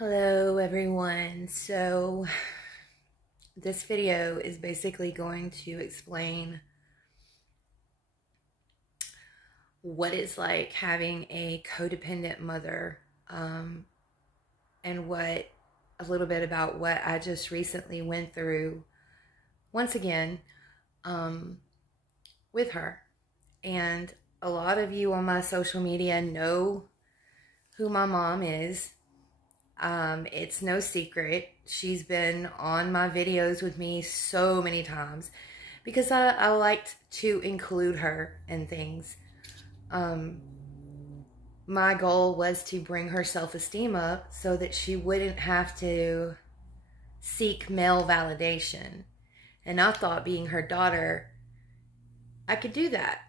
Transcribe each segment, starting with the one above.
Hello everyone. So this video is basically going to explain what it's like having a codependent mother, and a little bit about what I just recently went through once again with her. And a lot of you on my social media know who my mom is. It's no secret. She's been on my videos with me so many times because I liked to include her in things. My goal was to bring her self-esteem up so that she wouldn't have to seek male validation. And I thought, being her daughter, I could do that.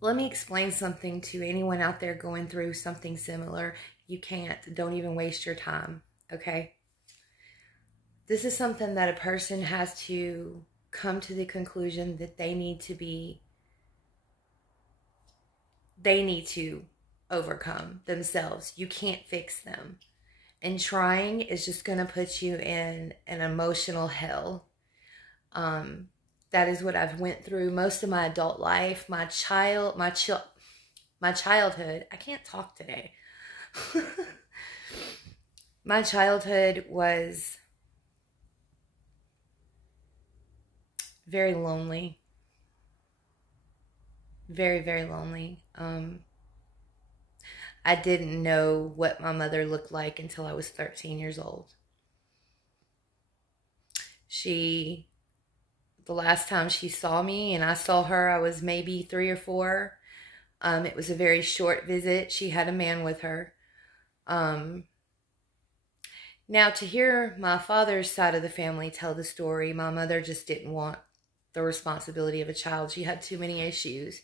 Let me explain something to anyone out there going through something similar. You can't. Don't even waste your time, okay? This is something that a person has to come to the conclusion that they need to overcome themselves. You can't fix them. And trying is just going to put you in an emotional hell. That is what I've went through most of my adult life. My childhood. I can't talk today. My childhood was very lonely. Very, very lonely. I didn't know what my mother looked like until I was 13 years old. The last time she saw me and I saw her, I was maybe 3 or 4. It was a very short visit. She had a man with her. Now, to hear my father's side of the family tell the story, my mother just didn't want the responsibility of a child. She had too many issues.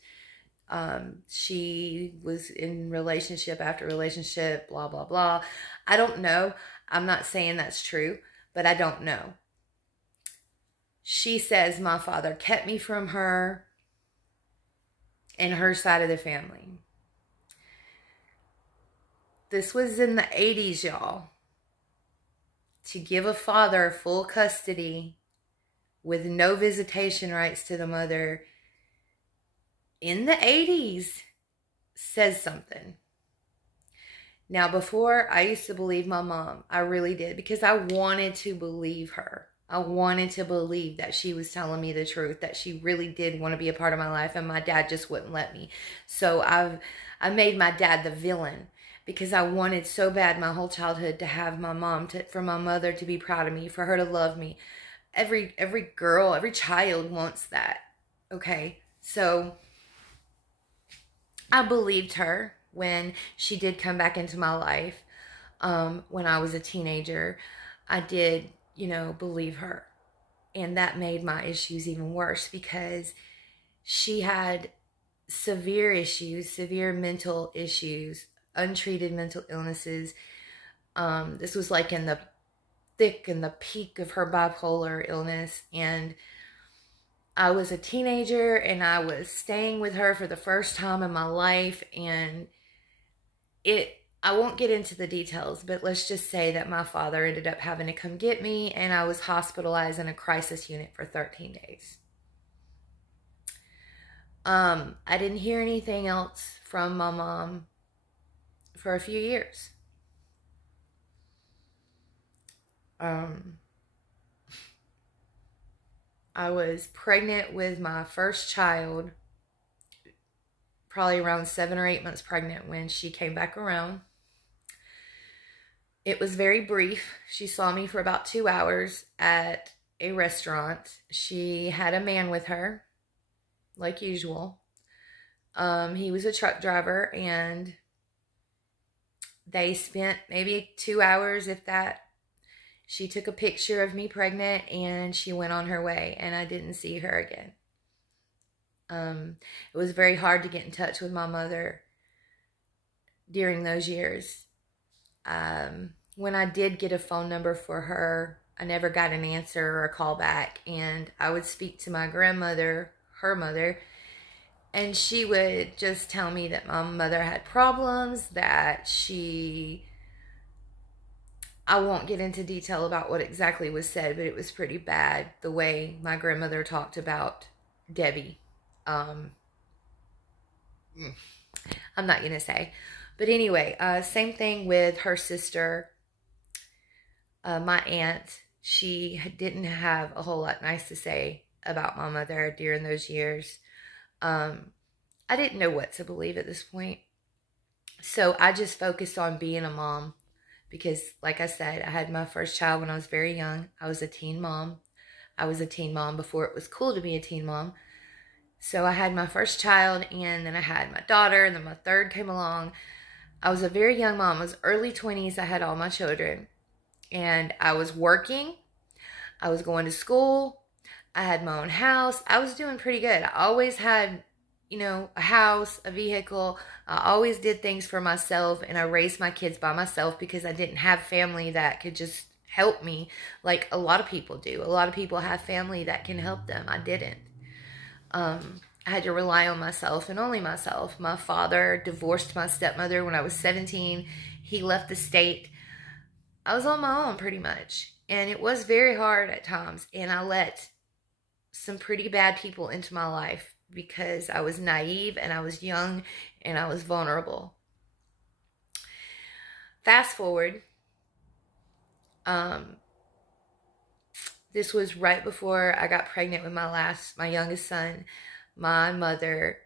She was in relationship after relationship, blah, blah, blah. I don't know. I'm not saying that's true, but I don't know. She says my father kept me from her and her side of the family. This was in the 80s, y'all. To give a father full custody with no visitation rights to the mother in the 80s says something. Now, before, I used to believe my mom. I really did, because I wanted to believe her. I wanted to believe that she was telling me the truth, that she really did want to be a part of my life, and my dad just wouldn't let me. So I made my dad the villain, because I wanted so bad my whole childhood to have my mom, for my mother to be proud of me, for her to love me. Every girl, every child wants that, okay? So I believed her when she did come back into my life. When I was a teenager, I did, believe her. And that made my issues even worse, because she had severe issues, severe mental issues, untreated mental illnesses. This was like in the peak of her bipolar illness. And I was a teenager and I was staying with her for the first time in my life, and I won't get into the details, but let's just say that my father ended up having to come get me, and I was hospitalized in a crisis unit for 13 days. I didn't hear anything else from my mom for a few years. I was pregnant with my first child, probably around 7 or 8 months pregnant, when she came back around. It was very brief. She saw me for about 2 hours at a restaurant. She had a man with her, like usual. He was a truck driver, and they spent maybe 2 hours, if that. She took a picture of me pregnant, and she went on her way, and I didn't see her again. It was very hard to get in touch with my mother during those years. When I did get a phone number for her, I never got an answer or a call back, and I would speak to my grandmother, her mother, and she would just tell me that my mother had problems, that she I won't get into detail about what exactly was said, but it was pretty bad the way my grandmother talked about Debbie. I'm not going to say. But anyway, same thing with her sister, my aunt. She didn't have a whole lot nice to say about my mother during those years. I didn't know what to believe at this point. So I just focused on being a mom because, like I said, I had my first child when I was very young. I was a teen mom. I was a teen mom before it was cool to be a teen mom. So I had my first child, and then I had my daughter, and then my third came along. I was a very young mom. I was early 20s. I had all my children. And I was working. I was going to school. I had my own house. I was doing pretty good. I always had, you know, a house, a vehicle. I always did things for myself, and I raised my kids by myself because I didn't have family that could just help me like a lot of people do. A lot of people have family that can help them. I didn't. I had to rely on myself and only myself. My father divorced my stepmother when I was 17. He left the state. I was on my own pretty much. And it was very hard at times. And I let some pretty bad people into my life because I was naive and I was young and I was vulnerable. Fast forward. This was right before I got pregnant with my youngest son. My mother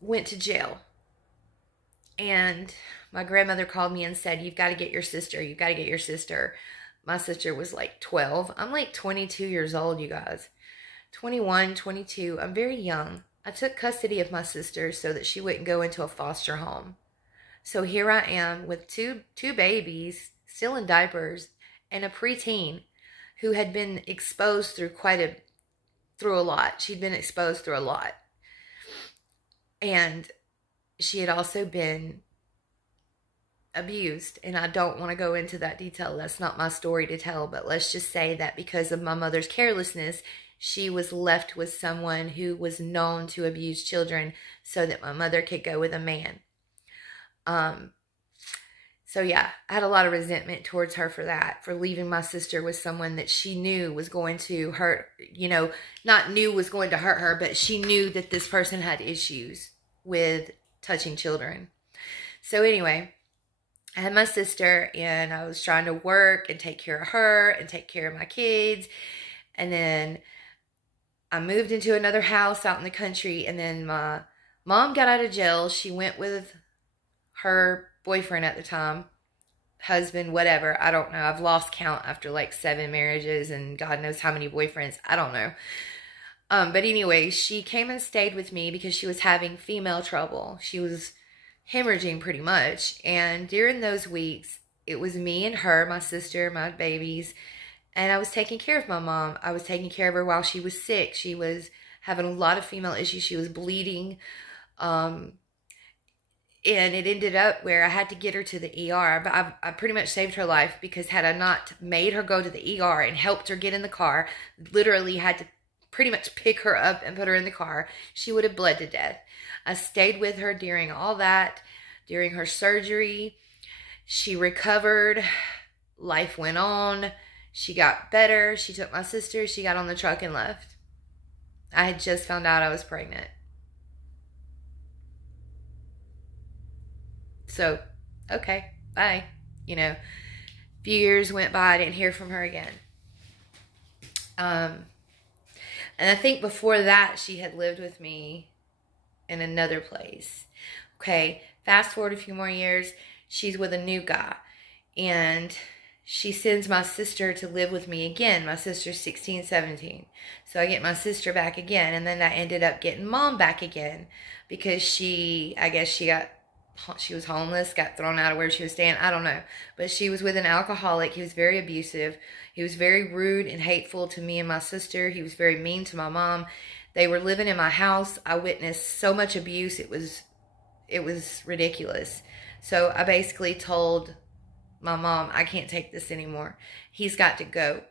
went to jail. And my grandmother called me and said, "You've got to get your sister. You've got to get your sister." My sister was like 12. I'm like 22 years old, you guys. 21, 22. I'm very young. I took custody of my sister so that she wouldn't go into a foster home. So here I am with two babies, still in diapers, and a preteen who had been exposed through through a lot. She'd been exposed through a lot. And she had also been abused. And I don't want to go into that detail. That's not my story to tell. But let's just say that because of my mother's carelessness, she was left with someone who was known to abuse children so that my mother could go with a man. So yeah, I had a lot of resentment towards her for that, for leaving my sister with someone that she knew was going to hurt, you know, not knew was going to hurt her, but she knew that this person had issues with touching children. So anyway, I had my sister and I was trying to work and take care of her and take care of my kids. And then I moved into another house out in the country, and then my mom got out of jail. She went with her boyfriend at the time, husband, whatever. I don't know. I've lost count after like 7 marriages and God knows how many boyfriends. I don't know. But anyway, she came and stayed with me because she was having female trouble. She was hemorrhaging pretty much. And during those weeks, it was me and her, my sister, my babies, and I was taking care of my mom. I was taking care of her while she was sick. She was having a lot of female issues. She was bleeding. And it ended up where I had to get her to the ER. But I pretty much saved her life because had I not made her go to the ER and helped her get in the car, literally had to pretty much pick her up and put her in the car, she would have bled to death. I stayed with her during all that, during her surgery. She recovered. Life went on. She got better. She took my sister. She got on the truck and left. I had just found out I was pregnant. So, okay, bye. You know, a few years went by. I didn't hear from her again. And I think before that, she had lived with me in another place. Okay, fast forward a few more years, she's with a new guy. And she sends my sister to live with me again. My sister's 16, 17. So I get my sister back again. And then I ended up getting mom back again because I guess she was homeless, got thrown out of where she was staying. I don't know. But she was with an alcoholic. He was very abusive. He was very rude and hateful to me and my sister. He was very mean to my mom. They were living in my house. I witnessed so much abuse. It was ridiculous. So I basically told my mom, I can't take this anymore. He's got to go.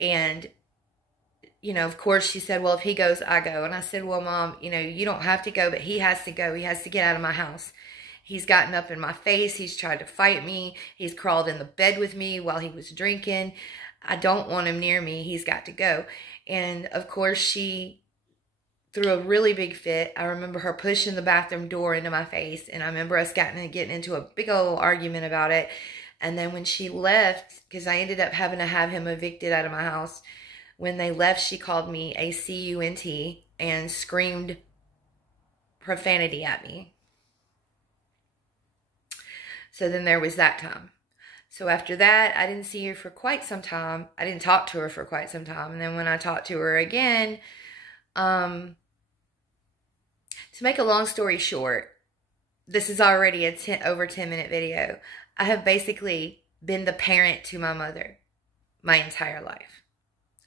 And, you know, of course she said, well, if he goes, I go. And I said, well, Mom, you know, you don't have to go, but he has to go. He has to get out of my house. He's gotten up in my face. He's tried to fight me. He's crawled in the bed with me while he was drinking. I don't want him near me. He's got to go. And of course, she threw a really big fit. I remember her pushing the bathroom door into my face, and I remember us getting into a big old argument about it. And then when she left, because I ended up having to have him evicted out of my house, when they left, she called me a cunt and screamed profanity at me. So then there was that time. So after that, I didn't see her for quite some time. I didn't talk to her for quite some time. And then when I talked to her again, to make a long story short, this is already a over 10-minute video. I have basically been the parent to my mother my entire life.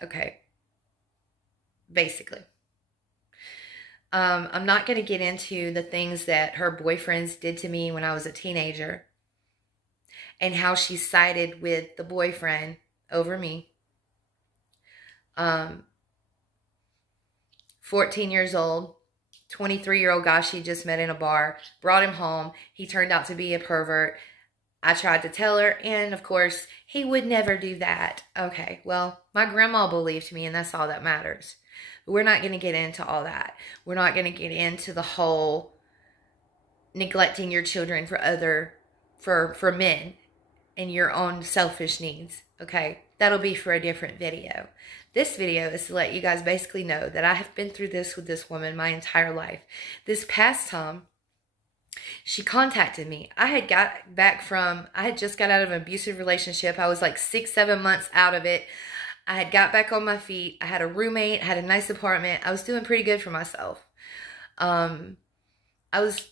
Okay. Basically. I'm not going to get into the things that her boyfriends did to me when I was a teenager and how she sided with the boyfriend over me. 14 years old, 23-year-old guy she just met in a bar, brought him home. He turned out to be a pervert. I tried to tell her, and of course, he would never do that. Okay, well, my grandma believed me, and that's all that matters. But we're not going to get into all that. We're not going to get into the whole neglecting your children for men and your own selfish needs. Okay, that'll be for a different video. This video is to let you guys basically know that I have been through this with this woman my entire life. This past time, she contacted me. I had just got out of an abusive relationship. I was like 6-7 months out of it. I had got back on my feet. I had a roommate, had a nice apartment. I was doing pretty good for myself. I was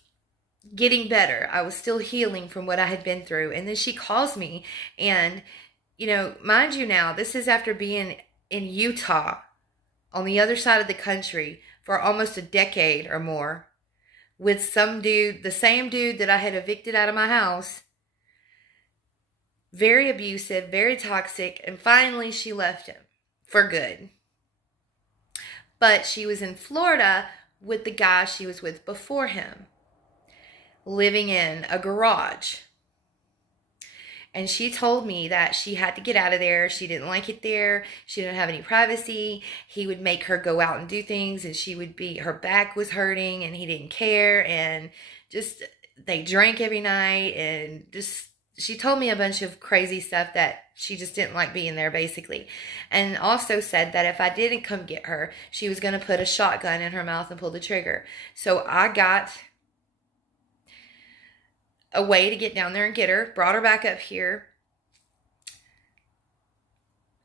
getting better. I was still healing from what I had been through. And then she calls me, and, you know, mind you now, this is after being in Utah on the other side of the country for almost a decade or more with some dude, the same dude that I had evicted out of my house. Very abusive, very toxic, and finally she left him for good. But she was in Florida with the guy she was with before him, living in a garage. And she told me that she had to get out of there. She didn't like it there. She didn't have any privacy. He would make her go out and do things, and her back was hurting, and he didn't care. And just, they drank every night, and just, she told me a bunch of crazy stuff that she just didn't like being there, basically. And also said that if I didn't come get her, she was going to put a shotgun in her mouth and pull the trigger. So I got a way to get down there and get her, brought her back up here.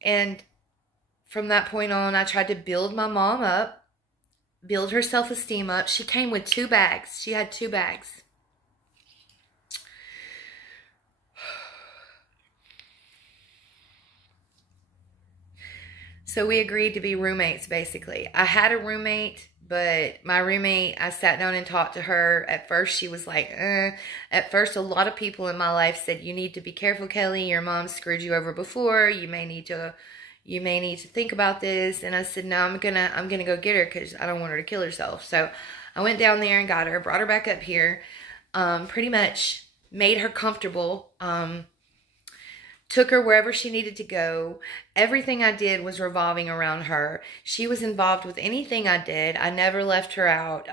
And from that point on, I tried to build my mom up, build her self-esteem up. She came with 2 bags. She had 2 bags. So we agreed to be roommates, basically. I had a roommate, but my roommate, I sat down and talked to her. At first, she was like, At first, a lot of people in my life said, you need to be careful, Kelly. Your mom screwed you over before. You may need to think about this. And I said, no, I'm gonna go get her because I don't want her to kill herself. So I went down there and got her, brought her back up here, pretty much made her comfortable, took her wherever she needed to go. Everything I did was revolving around her. She was involved with anything I did. I never left her out.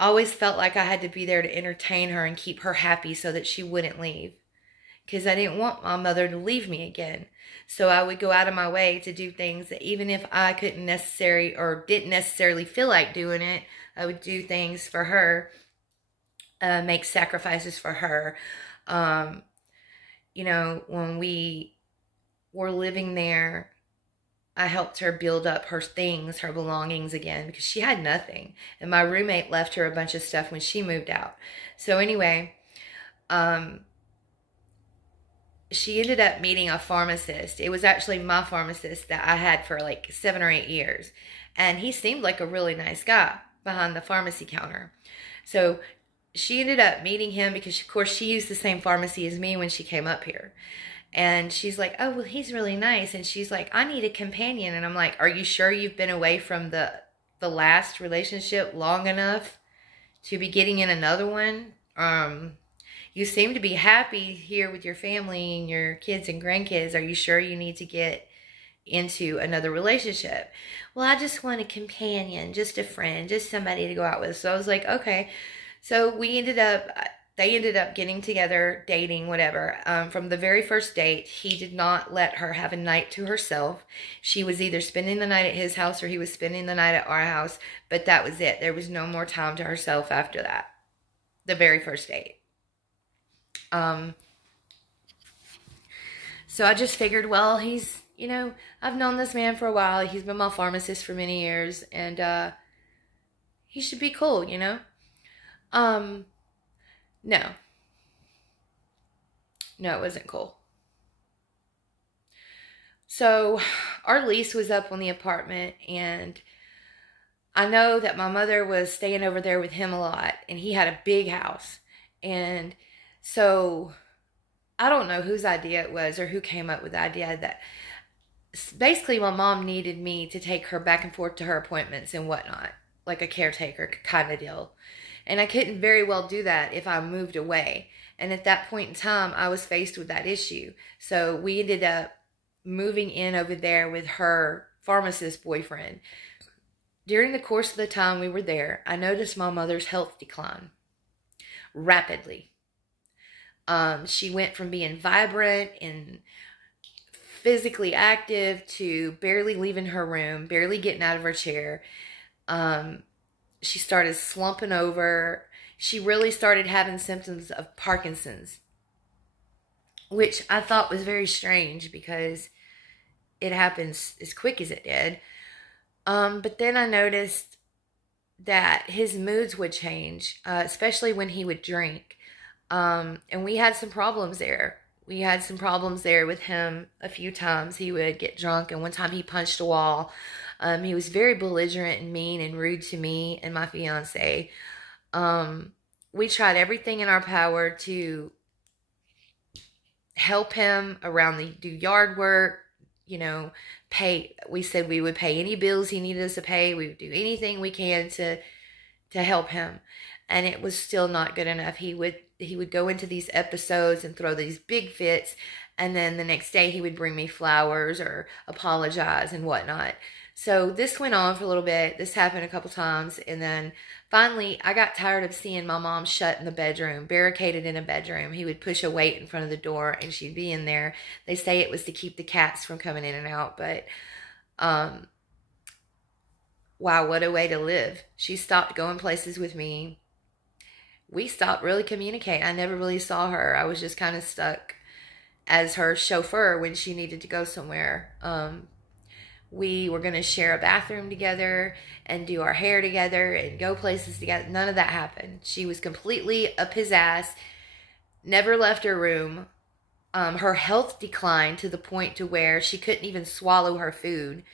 Always felt like I had to be there to entertain her and keep her happy so that she wouldn't leave. Because I didn't want my mother to leave me again. So I would go out of my way to do things that even if I didn't necessarily feel like doing it, I would do things for her, make sacrifices for her. You know, when we were living there, I helped her build up her things, her belongings again, because she had nothing. And my roommate left her a bunch of stuff when she moved out. So anyway, she ended up meeting a pharmacist. It was actually my pharmacist that I had for like 7 or 8 years. And he seemed like a really nice guy behind the pharmacy counter. So she ended up meeting him because, of course, she used the same pharmacy as me when she came up here. And she's like, oh, well, he's really nice. And she's like, I need a companion. And I'm like, are you sure you've been away from the last relationship long enough to be getting in another one? You seem to be happy here with your family and your kids and grandkids. Are you sure you need to get into another relationship? Well, I just want a companion, just a friend, just somebody to go out with. So I was like, okay. So they ended up getting together, dating, whatever. From the very first date, he did not let her have a night to herself. She was either spending the night at his house or he was spending the night at our house, but that was it. There was no more time to herself after that. The very first date. So I just figured, well, he's, I've known this man for a while. He's been my pharmacist for many years, and he should be cool, No. No, it wasn't cool. So our lease was up on the apartment, and I know that my mother was staying over there with him a lot, and he had a big house. And so I don't know whose idea it was or who came up with the idea that basically my mom needed me to take her back and forth to her appointments and whatnot, like a caretaker kind of deal. And I couldn't very well do that if I moved away. And at that point in time, I was faced with that issue. So we ended up moving in over there with her pharmacist boyfriend. During the course of the time we were there, I noticed my mother's health decline rapidly. She went from being vibrant and physically active to barely leaving her room, barely getting out of her chair. She started slumping over. She really started having symptoms of Parkinson's, which I thought was very strange because it happens as quick as it did. But then I noticed that his moods would change, especially when he would drink. And we had some problems there. We had some problems there with him a few times. He would get drunk, and one time he punched a wall. He was very belligerent and mean and rude to me and my fiance. We tried everything in our power to help him do yard work, pay. We said we would pay any bills he needed us to pay. We would do anything we can to help him. And it was still not good enough. He would go into these episodes and throw these big fits, and then the next day he would bring me flowers or apologize and whatnot. So this went on for a little bit. This happened a couple times, and then finally I got tired of seeing my mom shut in the bedroom, barricaded in a bedroom. He would push a weight in front of the door, and she'd be in there. They say it was to keep the cats from coming in and out, but wow, what a way to live. She stopped going places with me. We stopped really communicating. I never really saw her. I was just kind of stuck as her chauffeur when she needed to go somewhere. We were going to share a bathroom together and do our hair together and go places together. None of that happened. She was completely up his ass, never left her room. Her health declined to the point to where she couldn't even swallow her food.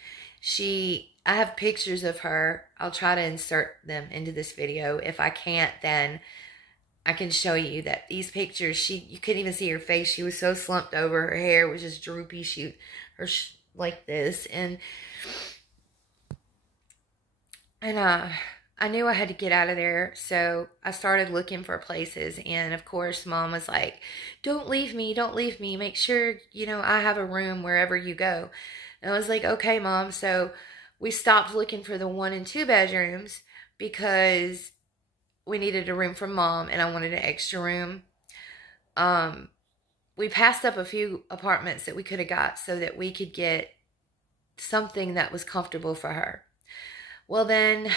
I have pictures of her. I'll try to insert them into this video. If I can't, then I can show you that these pictures, you couldn't even see her face. She was so slumped over. Her hair was just droopy. Like this. And I knew I had to get out of there. So I started looking for places. And of course, Mom was like, don't leave me. Don't leave me. Make sure, I have a room wherever you go. And I was like, okay, Mom. So we stopped looking for the 1 and 2 bedrooms because we needed a room for Mom and I wanted an extra room. We passed up a few apartments that we could have got so that we could get something that was comfortable for her. Well, then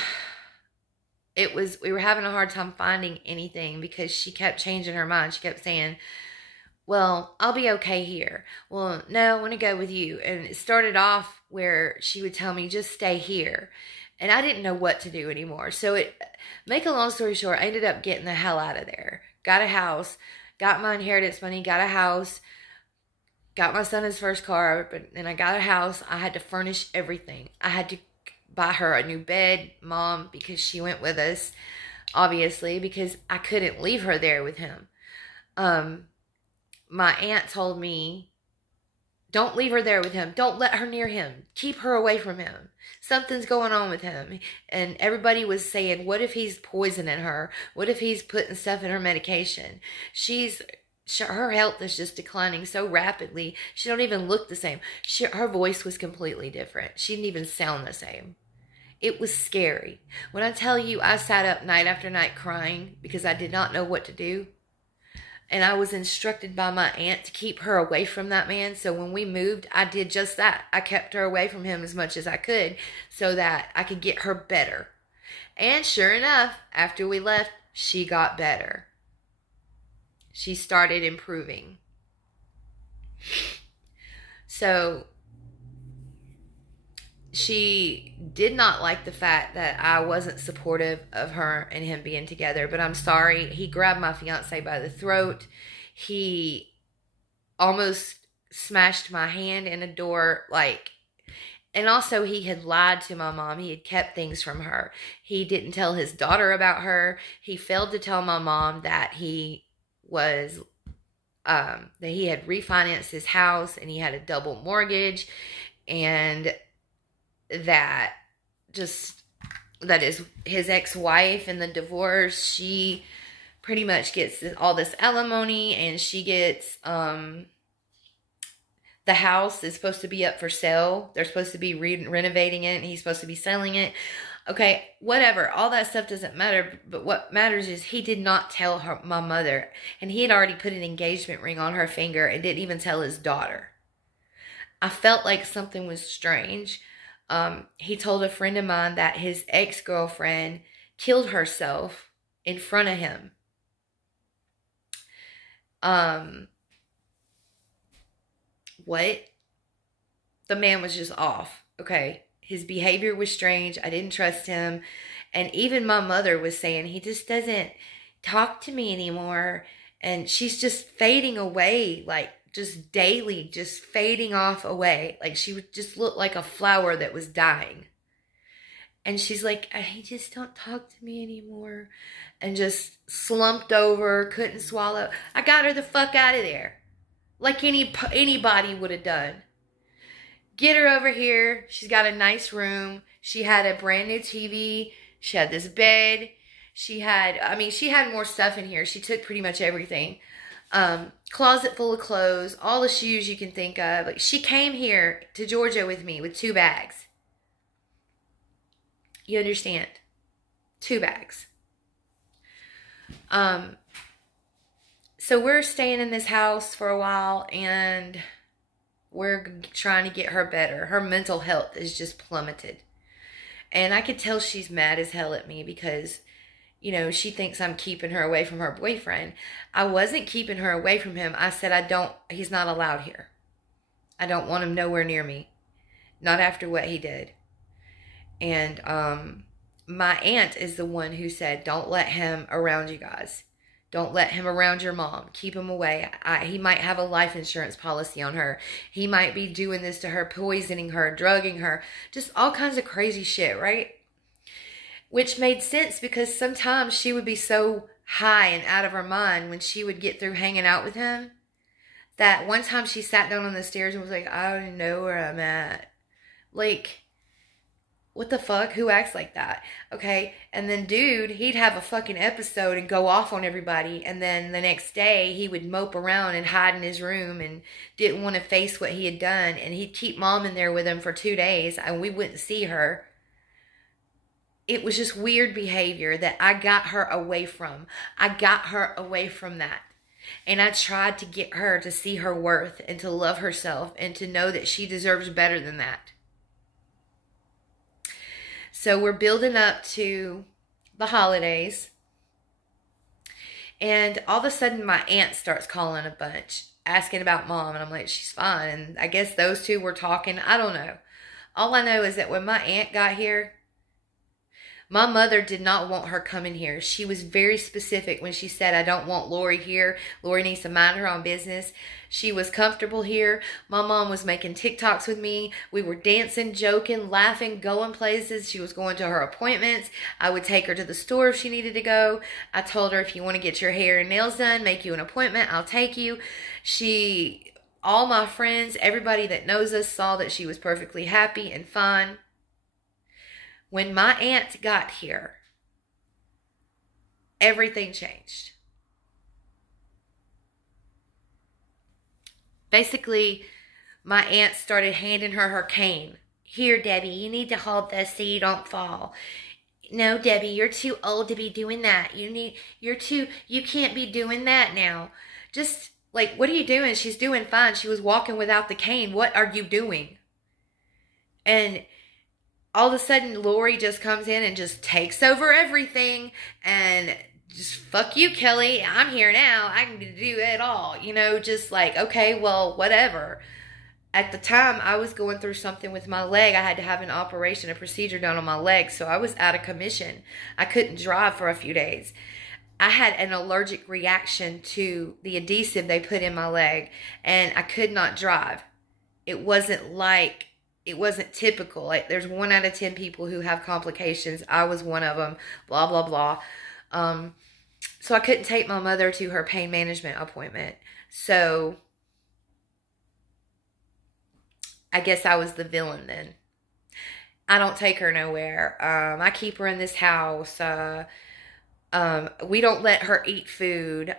we were having a hard time finding anything because she kept changing her mind. She kept saying, well, I'll be okay here. Well, no, I want to go with you. And it started off where she would tell me, just stay here. And I didn't know what to do anymore. So make a long story short, I ended up getting the hell out of there. Got a house, got my inheritance money, got a house, got my son his first car, but then I got a house. I had to furnish everything. I had to buy her a new bed, Mom, because she went with us, obviously, because I couldn't leave her there with him. My aunt told me Don't leave her there with him. Don't let her near him. Keep her away from him. Something's going on with him. And everybody was saying, what if he's poisoning her? What if he's putting stuff in her medication? Her health is just declining so rapidly. She don't even look the same. Her voice was completely different. She didn't even sound the same. It was scary. When I tell you I sat up night after night crying because I did not know what to do. And I was instructed by my aunt to keep her away from that man. So when we moved, I did just that. I kept her away from him as much as I could so that I could get her better. And sure enough, after we left, she got better. She started improving. So she did not like the fact that I wasn't supportive of her and him being together. But I'm sorry. He grabbed my fiance by the throat. He almost smashed my hand in a door. And also he had lied to my mom. He had kept things from her. He didn't tell his daughter about her. He failed to tell my mom that he was, that he had refinanced his house and he had a double mortgage, and that is his ex-wife in the divorce. She pretty much gets all this alimony, and she gets, the house is supposed to be up for sale. They're supposed to be renovating it, and he's supposed to be selling it. Okay, whatever. All that stuff doesn't matter, but what matters is he did not tell my mother, and he had already put an engagement ring on her finger and didn't even tell his daughter. I felt like something was strange. He told a friend of mine that his ex-girlfriend killed herself in front of him. What? The man was just off. Okay. His behavior was strange. I didn't trust him. And even my mother was saying, he just doesn't talk to me anymore. And she's just fading away, just daily, just fading off away. She would just look like a flower that was dying. And she's like, he just don't talk to me anymore. And just slumped over, couldn't swallow. I got her the fuck out of there. Like anybody would have done. Get her over here. She's got a nice room. She had a brand new TV. She had this bed. She had more stuff in here. She took pretty much everything. Closet full of clothes, all the shoes you can think of. She came here to Georgia with me with 2 bags. You understand? 2 bags. So we're staying in this house for a while, and we're trying to get her better. Her mental health is just plummeted. And I could tell she's mad as hell at me because, she thinks I'm keeping her away from her boyfriend. I wasn't keeping her away from him. I said, he's not allowed here. I don't want him nowhere near me. Not after what he did. And my aunt is the one who said, don't let him around you guys. Don't let him around your mom. Keep him away. He might have a life insurance policy on her. He might be doing this to her, poisoning her, drugging her. Just all kinds of crazy shit, right? Which made sense because sometimes she would be so high and out of her mind when she would get through hanging out with him that one time she sat down on the stairs and was like, I don't know where I'm at. What the fuck? Who acts like that? Okay. And then dude, he'd have a fucking episode and go off on everybody. And then the next day he would mope around and hide in his room and didn't want to face what he had done. And he'd keep mom in there with him for 2 days and we wouldn't see her. It was just weird behavior that I got her away from. I got her away from that. And I tried to get her to see her worth and to love herself and to know that she deserves better than that. So we're building up to the holidays. And all of a sudden my aunt starts calling a bunch, asking about mom. And I'm like, she's fine. And I guess those two were talking. I don't know. All I know is that when my aunt got here, my mother did not want her coming here. She was very specific when she said, I don't want Lori here. Lori needs to mind her own business. She was comfortable here. My mom was making TikToks with me. We were dancing, joking, laughing, going places. She was going to her appointments. I would take her to the store if she needed to go. I told her, if you want to get your hair and nails done, make you an appointment, I'll take you. She All my friends, everybody that knows us saw that she was perfectly happy and fine. When my aunt got here, everything changed. Basically, my aunt started handing her her cane. Here, Debbie, you need to hold this so you don't fall. No, Debbie, you're too old to be doing that. You can't be doing that now. Just, like, what are you doing? She's doing fine. She was walking without the cane. What are you doing? And all of a sudden, Lori just comes in and just takes over everything and just, fuck you, Kelly. I'm here now. I can do it all. You know, just like, okay, well, whatever. At the time, I was going through something with my leg. I had to have an operation, a procedure done on my leg, so I was out of commission. I couldn't drive for a few days. I had an allergic reaction to the adhesive they put in my leg, and I could not drive. It wasn't typical. Like, there's 1 out of 10 people who have complications. I was one of them, blah, blah, blah. So I couldn't take my mother to her pain management appointment. So I guess I was the villain then. I don't take her nowhere. I keep her in this house. We don't let her eat food.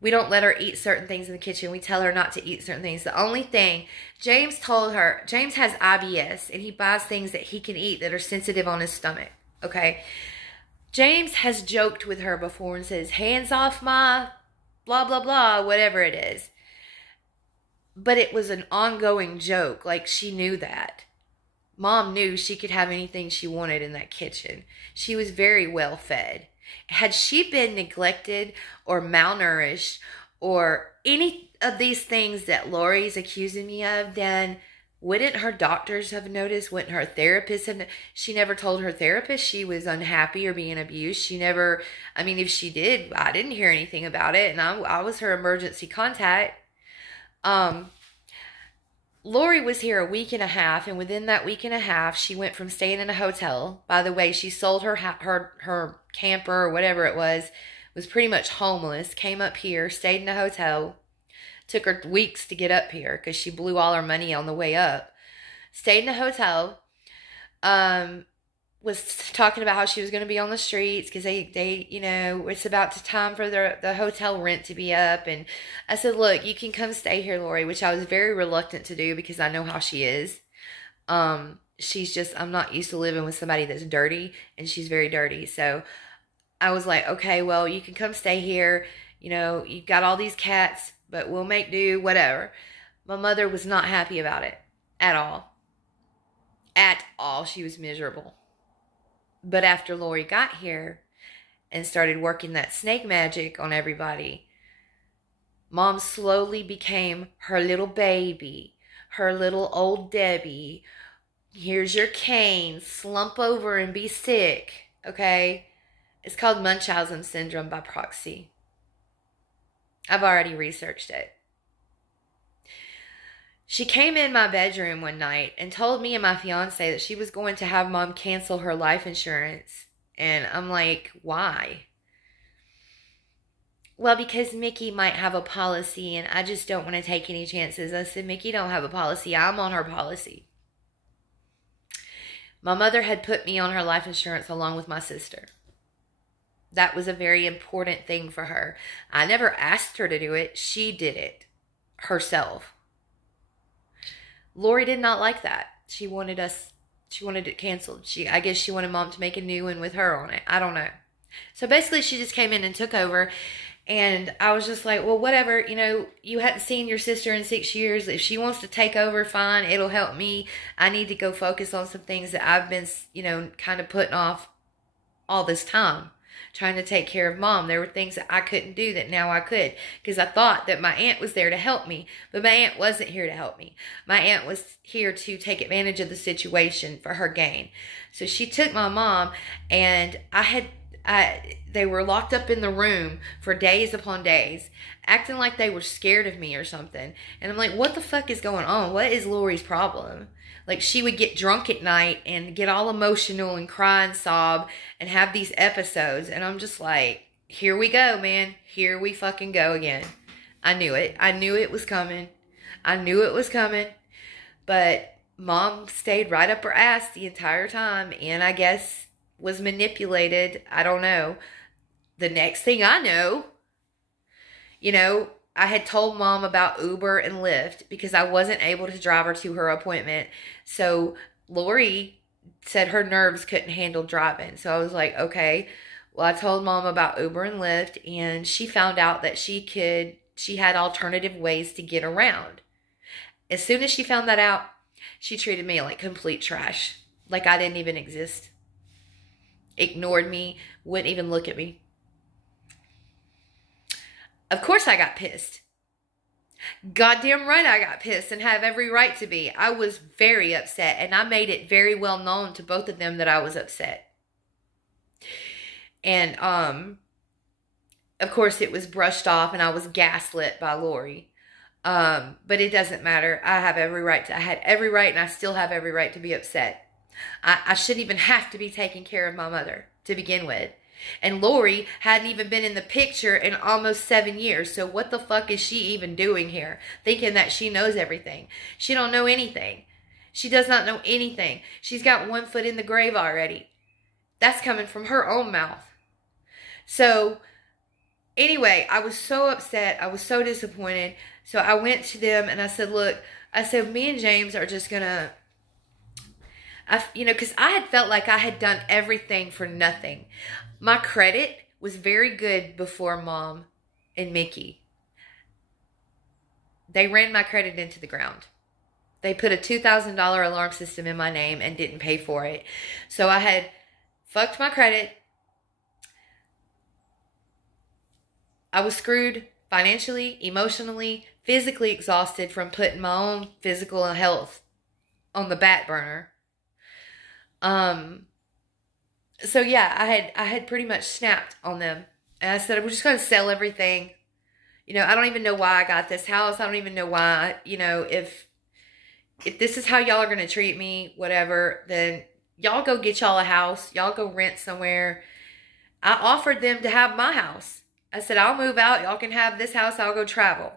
We don't let her eat certain things in the kitchen. We tell her not to eat certain things. The only thing, James told her, James has IBS, and he buys things that he can eat that are sensitive on his stomach, okay? James has joked with her before and says, hands off my blah, blah, blah, whatever it is. But it was an ongoing joke. Like, she knew that. Mom knew she could have anything she wanted in that kitchen. She was very well fed. Had she been neglected or malnourished or any of these things that Lori's accusing me of, then wouldn't her doctors have noticed? Wouldn't her therapist have noticed? She never told her therapist she was unhappy or being abused. She never, I mean, if she did, I didn't hear anything about it. And I was her emergency contact. Lori was here a week and a half, and within that week and a half, she went from staying in a hotel. By the way, she sold her camper or whatever it was pretty much homeless, came up here, stayed in a hotel. Took her weeks to get up here because she blew all her money on the way up. Stayed in a hotel. Was talking about how she was going to be on the streets because they you know, it's about time for the hotel rent to be up. And I said, look, you can come stay here, Lori, which I was very reluctant to do because I know how she is. She's just, I'm not used to living with somebody that's dirty, and she's very dirty. So I was like, okay, well, you can come stay here. You know, you've got all these cats, but we'll make do, whatever. My mother was not happy about it at all. At all. She was miserable. But after Lori got here and started working that snake magic on everybody, Mom slowly became her little baby, her little old Debbie. Here's your cane. Slump over and be sick. Okay? It's called Munchausen syndrome by proxy. I've already researched it. She came in my bedroom one night and told me and my fiance that she was going to have Mom cancel her life insurance. And I'm like, why? Well, because Mickey might have a policy and I just don't want to take any chances. I said, Mickey don't have a policy. I'm on her policy. My mother had put me on her life insurance along with my sister. That was a very important thing for her. I never asked her to do it. She did it herself. Lori did not like that. She wanted it canceled. I guess she wanted Mom to make a new one with her on it. I don't know. So basically she just came in and took over. And I was just like, well, whatever. You know, you hadn't seen your sister in 6 years. If she wants to take over, fine. It'll help me. I need to go focus on some things that I've been, you know, kind of putting off all this time. Trying to take care of Mom. There were things that I couldn't do that now I could. Because I thought that my aunt was there to help me. But my aunt wasn't here to help me. My aunt was here to take advantage of the situation for her gain. So she took my mom, and they were locked up in the room for days upon days, acting like they were scared of me or something. And I'm like, what the fuck is going on? What is Lori's problem? Like, she would get drunk at night and get all emotional and cry and sob and have these episodes. And I'm just like, here we go, man. Here we fucking go again. I knew it. I knew it was coming. I knew it was coming. But Mom stayed right up her ass the entire time, and I guess was manipulated. I don't know. The next thing I know, I had told Mom about Uber and Lyft because I wasn't able to drive her to her appointment. So Lori said her nerves couldn't handle driving. So I was like, okay. Well, I told Mom about Uber and Lyft, and she found out that she had alternative ways to get around. As soon as she found that out, she treated me like complete trash. Like I didn't even exist. Ignored me, wouldn't even look at me. Of course I got pissed. Goddamn right I got pissed and have every right to be. I was very upset, and I made it very well known to both of them that I was upset. And, of course it was brushed off and I was gaslit by Lori. But it doesn't matter. I had every right and I still have every right to be upset. I shouldn't even have to be taking care of my mother to begin with. And Lori hadn't even been in the picture in almost 7 years. So what the fuck is she even doing here? Thinking that she knows everything. She don't know anything. She does not know anything. She's got one foot in the grave already. That's coming from her own mouth. So anyway, I was so upset. I was so disappointed. So I went to them and I said, look, me and James are just going to, because I had felt like I had done everything for nothing. My credit was very good before Mom and Mickey. They ran my credit into the ground. They put a $2,000 alarm system in my name and didn't pay for it. So I had fucked my credit. I was screwed financially, emotionally, physically exhausted from putting my own physical health on the back burner. So yeah, I had pretty much snapped on them. And I said, we're just going to sell everything. I don't even know why I got this house. I don't even know why, if this is how y'all are going to treat me, whatever, then y'all go get y'all a house. Y'all go rent somewhere. I offered them to have my house. I said, I'll move out. Y'all can have this house. I'll go travel.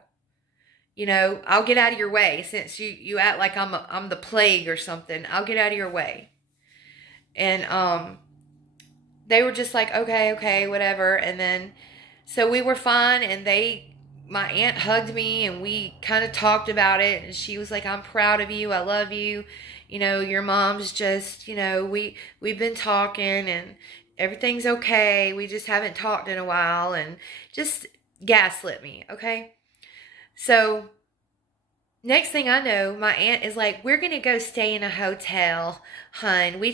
I'll get out of your way since you act like I'm the plague or something. I'll get out of your way. And, they were just like, okay, whatever. And then, so we were fine. And my aunt hugged me and we kind of talked about it. And she was like, I'm proud of you. I love you. Your mom's just, we've been talking and everything's okay. We just haven't talked in a while, and just gaslit me. Okay. So next thing I know, my aunt is like, we're going to go stay in a hotel, hun. We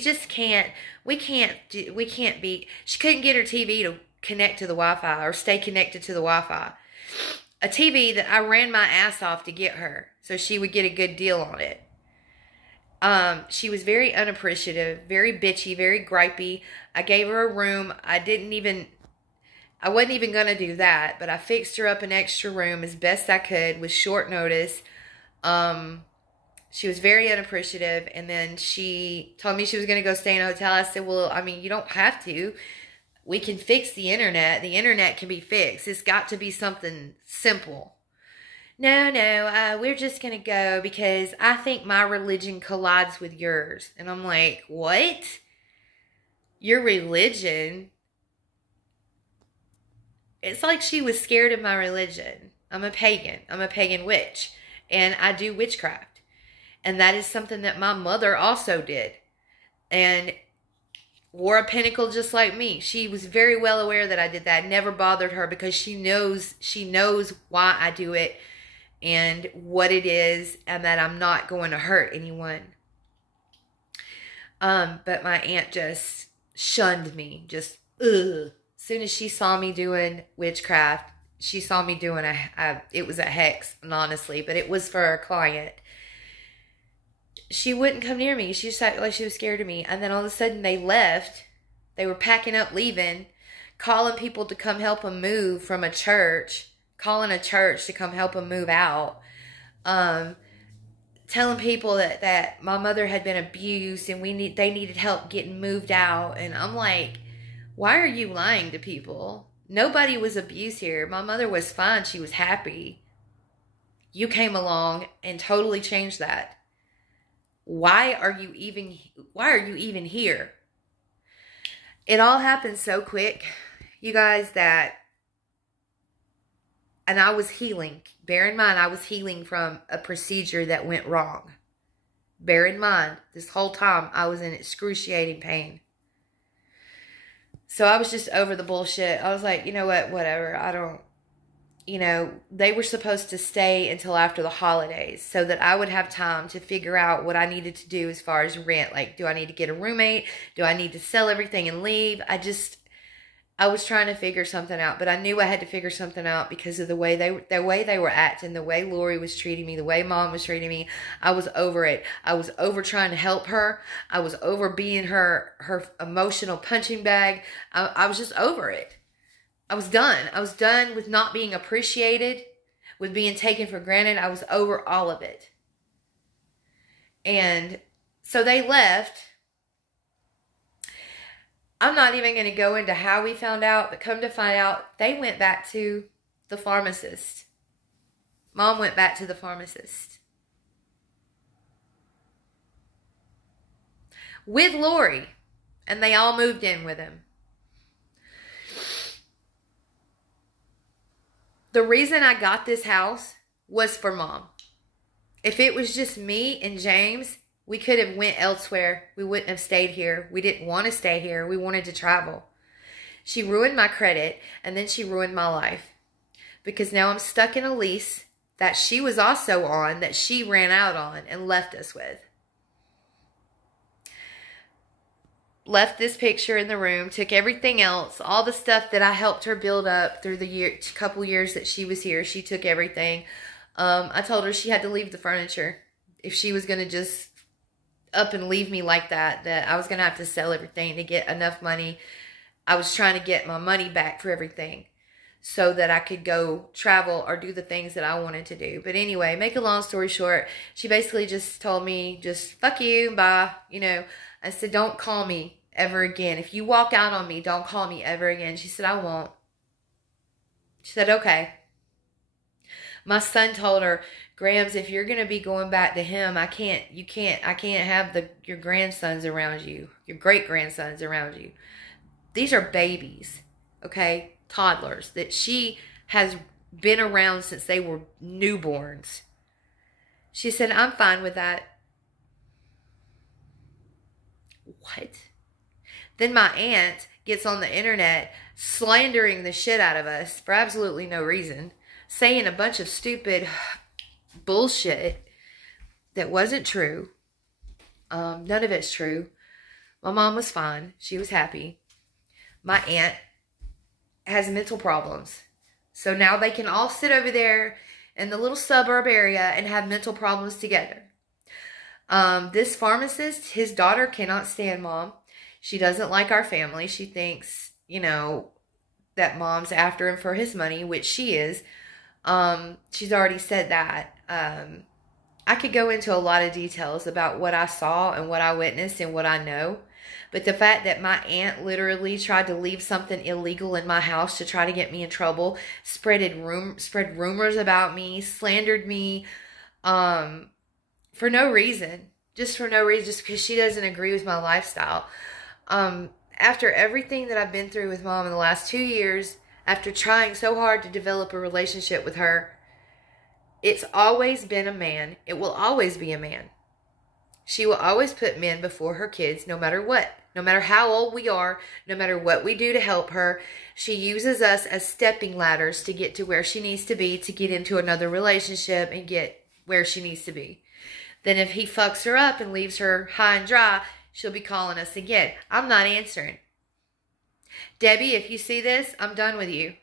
can't be, she couldn't get her TV to connect to the Wi-Fi or stay connected to the Wi-Fi. A TV that I ran my ass off to get her so she would get a good deal on it. She was very unappreciative, very bitchy, very gripey. I gave her a room. I wasn't even going to do that, but I fixed her up an extra room as best I could with short notice. She was very unappreciative, and then she told me she was going to go stay in a hotel. I said, well, you don't have to. We can fix the internet. The internet can be fixed. It's got to be something simple. No, we're just going to go because I think my religion collides with yours. And I'm like, what? Your religion? It's like she was scared of my religion. I'm a pagan. I'm a pagan witch. And I do witchcraft. And that is something that my mother also did. And wore a pentacle just like me. She was very well aware that I did that. It never bothered her because she knows why I do it and what it is, and that I'm not going to hurt anyone. But my aunt just shunned me. Just, ugh. As soon as she saw me doing witchcraft, she saw me doing it was a hex, honestly, but it was for a client. She wouldn't come near me. She just acted like she was scared of me. And then all of a sudden they left. They were packing up, leaving, calling people to come help them move from a church, calling a church to come help them move out, telling people that my mother had been abused and they needed help getting moved out. And I'm like, why are you lying to people? Nobody was abused here. My mother was fine. She was happy. You came along and totally changed that. Why are you even here? It all happened so quick, you guys, and I was healing. Bear in mind, I was healing from a procedure that went wrong. Bear in mind, this whole time, I was in excruciating pain. So I was just over the bullshit. I was like, you know what, whatever. They were supposed to stay until after the holidays so that I would have time to figure out what I needed to do as far as rent. Like, do I need to get a roommate? Do I need to sell everything and leave? I was trying to figure something out, but I knew I had to figure something out because of the way they were acting, the way Lori was treating me, the way Mom was treating me. I was over it. I was over trying to help her. I was over being her emotional punching bag. I was just over it. I was done. I was done with not being appreciated, with being taken for granted. I was over all of it. And so they left. I'm not even going to go into how we found out, but come to find out, they went back to the pharmacist. Mom went back to the pharmacist. With Lori. And they all moved in with him. The reason I got this house was for Mom. If it was just me and James, we could have went elsewhere. We wouldn't have stayed here. We didn't want to stay here. We wanted to travel. She ruined my credit, and then she ruined my life. Because now I'm stuck in a lease that she was also on, that she ran out on and left us with. Left this picture in the room, took everything else, all the stuff that I helped her build up through the couple years that she was here. She took everything. I told her she had to leave the furniture. If she was going to just up and leave me like that I was going to have to sell everything to get enough money. I was trying to get my money back for everything so that I could go travel or do the things that I wanted to do. But anyway, make a long story short, she basically just told me, just fuck you, bye. I said, don't call me ever again. If you walk out on me, don't call me ever again. She said, I won't. She said, okay. My son told her, Grams, if you're going to be going back to him, I can't have your grandsons around you, your great-grandsons around you. These are babies, okay? Toddlers that she has been around since they were newborns. She said, I'm fine with that. What? Then my aunt gets on the internet slandering the shit out of us for absolutely no reason, saying a bunch of stupid bullshit that wasn't true. None of it's true. My mom was fine. She was happy. My aunt has mental problems. So now they can all sit over there in the little suburb area and have mental problems together. This pharmacist, his daughter cannot stand Mom. She doesn't like our family. She thinks, that Mom's after him for his money, which she is. She's already said that. I could go into a lot of details about what I saw and what I witnessed and what I know. But the fact that my aunt literally tried to leave something illegal in my house to try to get me in trouble, spread rumors about me, slandered me, for no reason. Just for no reason, just because she doesn't agree with my lifestyle. After everything that I've been through with Mom in the last 2 years, after trying so hard to develop a relationship with her, it's always been a man. It will always be a man. She will always put men before her kids, no matter what. No matter how old we are, no matter what we do to help her, she uses us as stepping ladders to get to where she needs to be, to get into another relationship and get where she needs to be. Then if he fucks her up and leaves her high and dry, she'll be calling us again. I'm not answering. Debbie, if you see this, I'm done with you.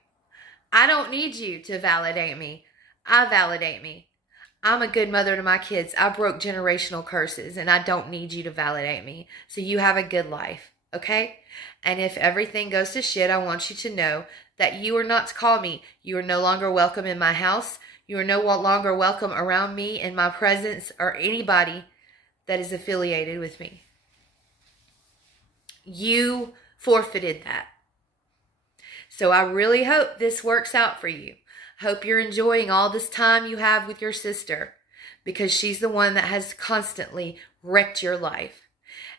I don't need you to validate me. I validate me. I'm a good mother to my kids. I broke generational curses, and I don't need you to validate me. So you have a good life, okay? And if everything goes to shit, I want you to know that you are not to call me. You are no longer welcome in my house. You are no longer welcome around me in my presence or anybody that is affiliated with me. You forfeited that. So I really hope this works out for you. Hope you're enjoying all this time you have with your sister, because she's the one that has constantly wrecked your life.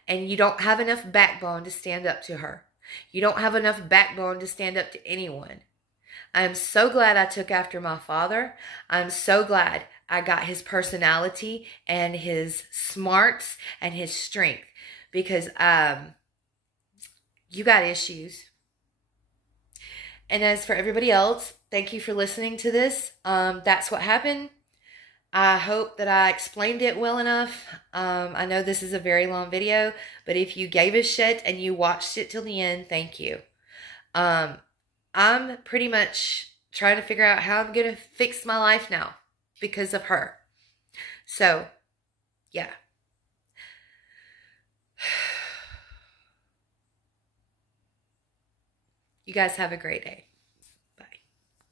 And you don't have enough backbone to stand up to her. You don't have enough backbone to stand up to anyone. I am so glad I took after my father. I'm so glad I got his personality and his smarts and his strength, because you got issues. And as for everybody else, thank you for listening to this. That's what happened. I hope that I explained it well enough. I know this is a very long video, but if you gave a shit and you watched it till the end, thank you. I'm pretty much trying to figure out how I'm going to fix my life now because of her. So, yeah. You guys have a great day.